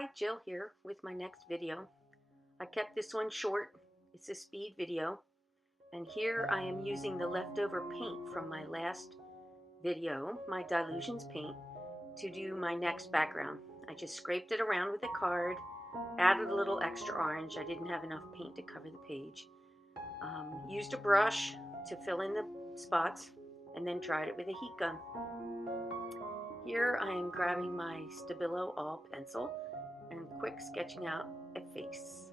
Hi, Jill here with my next video. I kept this one short. It's a speed video. And here I am using the leftover paint from my last video, my Dylusions paint, to do my next background. I just scraped it around with a card, added a little extra orange. I didn't have enough paint to cover the page. Used a brush to fill in the spots and then dried it with a heat gun. Here I am grabbing my Stabilo All pencil and quick sketching out a face.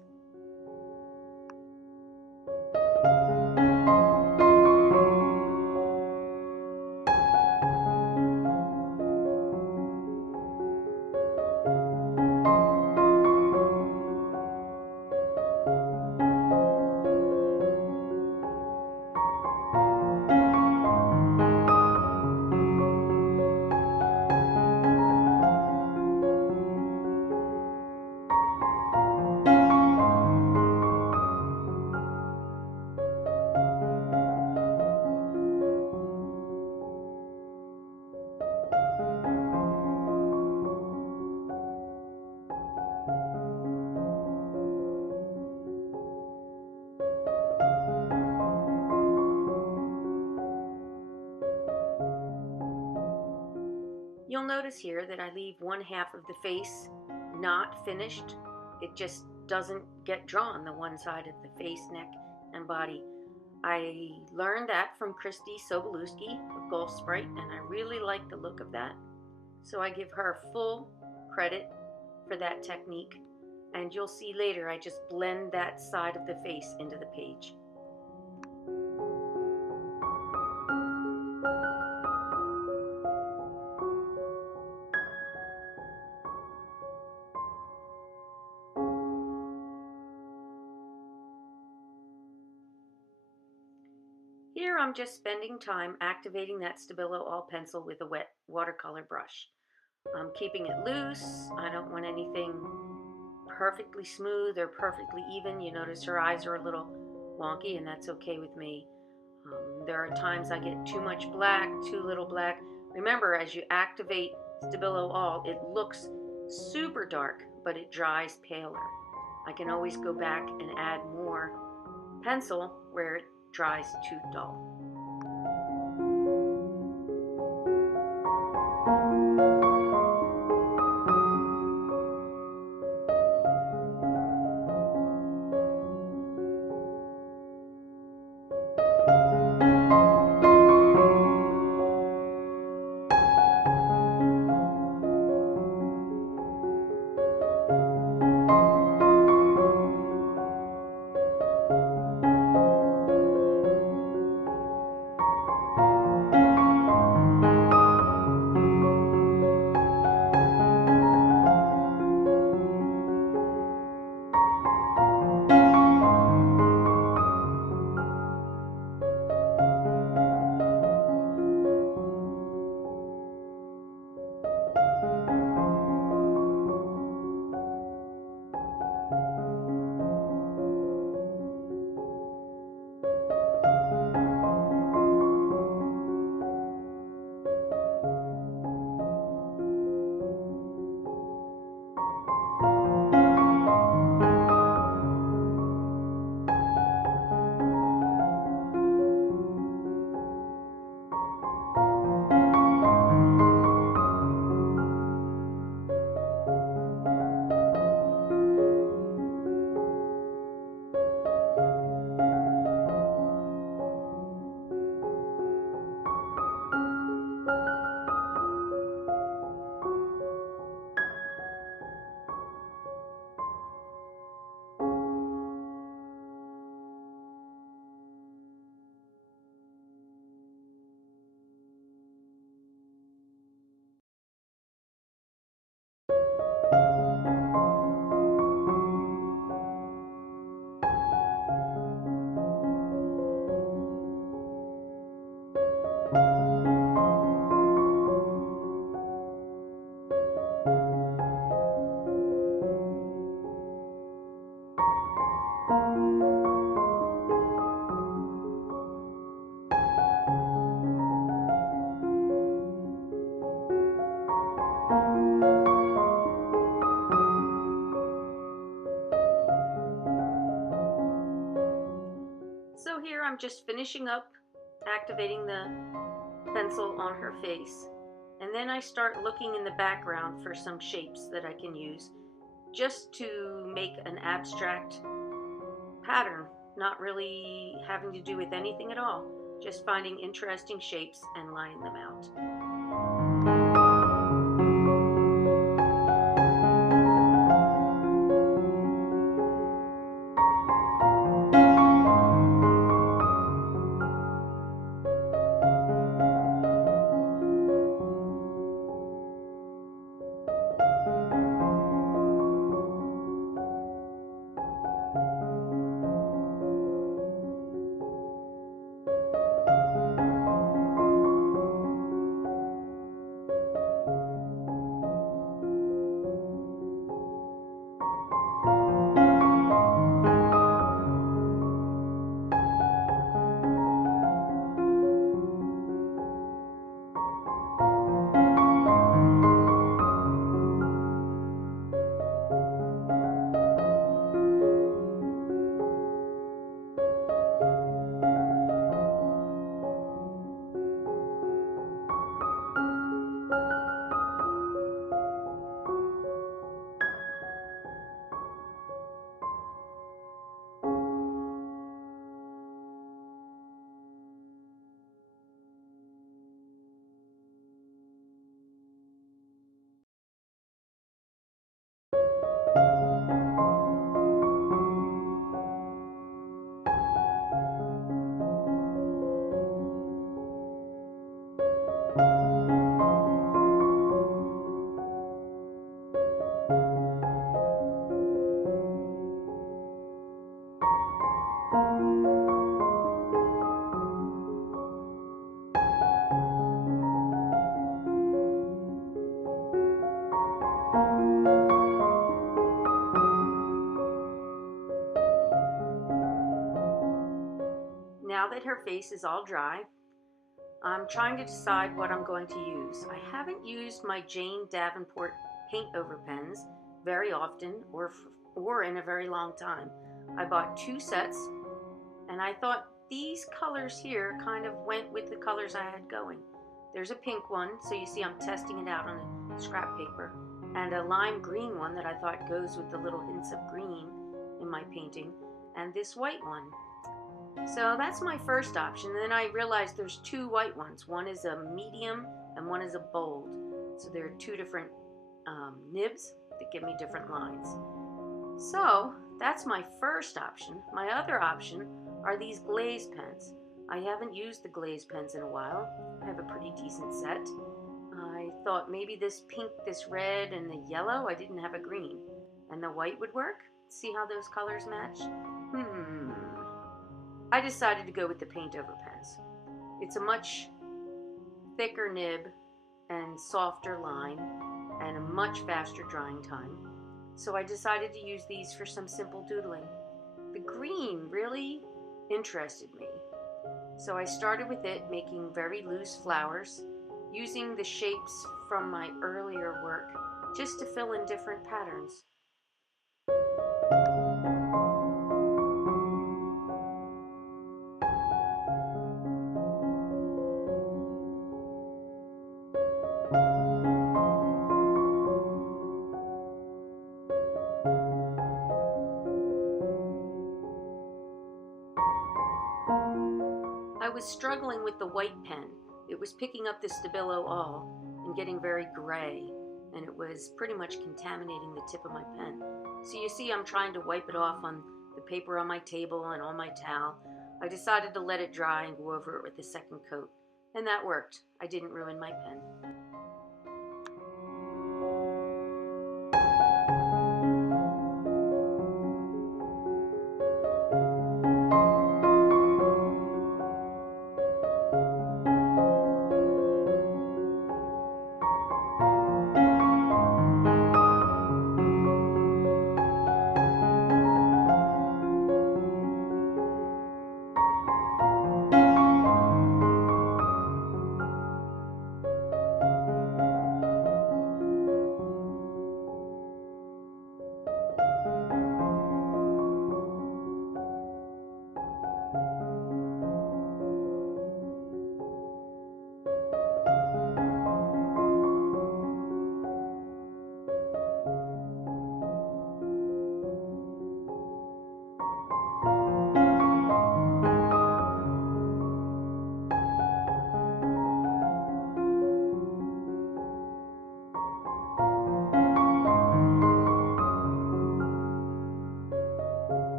You'll notice here that I leave one half of the face not finished. It just doesn't get drawn, the one side of the face, neck, and body. I learned that from Christy Sobolewski of Golf Sprite, and I really like the look of that. So I give her full credit for that technique. And you'll see later, I just blend that side of the face into the page. Here I'm just spending time activating that Stabilo All pencil with a wet watercolor brush. I'm keeping it loose. I don't want anything perfectly smooth or perfectly even. You notice her eyes are a little wonky, and that's okay with me. There are times I get too much black, too little black. Remember, as you activate Stabilo All, it looks super dark, but it dries paler. I can always go back and add more pencil where it dries too dull. just finishing up activating the pencil on her face. And then I start looking in the background for some shapes that I can use just to make an abstract pattern, not really having to do with anything at all, just finding interesting shapes and lining them out. Now that her face is all dry, I'm trying to decide what I'm going to use. I haven't used my Jane Davenport paint over pens very often or in a very long time. I bought 2 sets and I thought these colors here kind of went with the colors I had going. There's a pink one, so you see I'm testing it out on a scrap paper, and a lime green one that I thought goes with the little hints of green in my painting, and this white one. So that's my first option. And then I realized there's 2 white ones. One is a medium and one is a bold. So there are 2 different nibs that give me different lines. So that's my first option. My other option are these glaze pens. I haven't used the glaze pens in a while. I have a pretty decent set. I thought maybe this pink, this red, and the yellow, I didn't have a green. And the white would work. See how those colors match? I decided to go with the paint over pens. It's a much thicker nib and softer line and a much faster drying time. So I decided to use these for some simple doodling. The green really interested me. So I started with it, making very loose flowers, using the shapes from my earlier work just to fill in different patterns. I was struggling with the white pen. It was picking up the Stabilo all and getting very gray, and it was pretty much contaminating the tip of my pen. So you see I'm trying to wipe it off on the paper on my table and on my towel. I decided to let it dry and go over it with a second coat, and that worked. I didn't ruin my pen.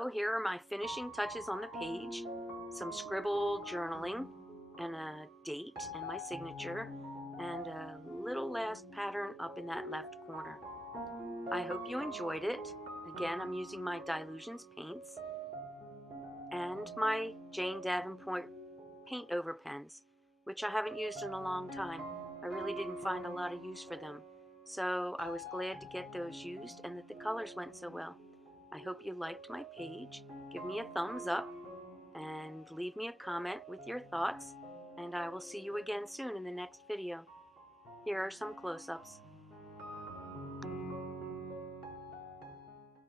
So here are my finishing touches on the page, some scribble journaling, and a date and my signature, and a little last pattern up in that left corner. I hope you enjoyed it. Again, I'm using my Dylusions paints and my Jane Davenport paint over pens, which I haven't used in a long time. I really didn't find a lot of use for them, so I was glad to get those used and that the colors went so well. I hope you liked my page. Give me a thumbs up and leave me a comment with your thoughts, and I will see you again soon in the next video. Here are some close-ups.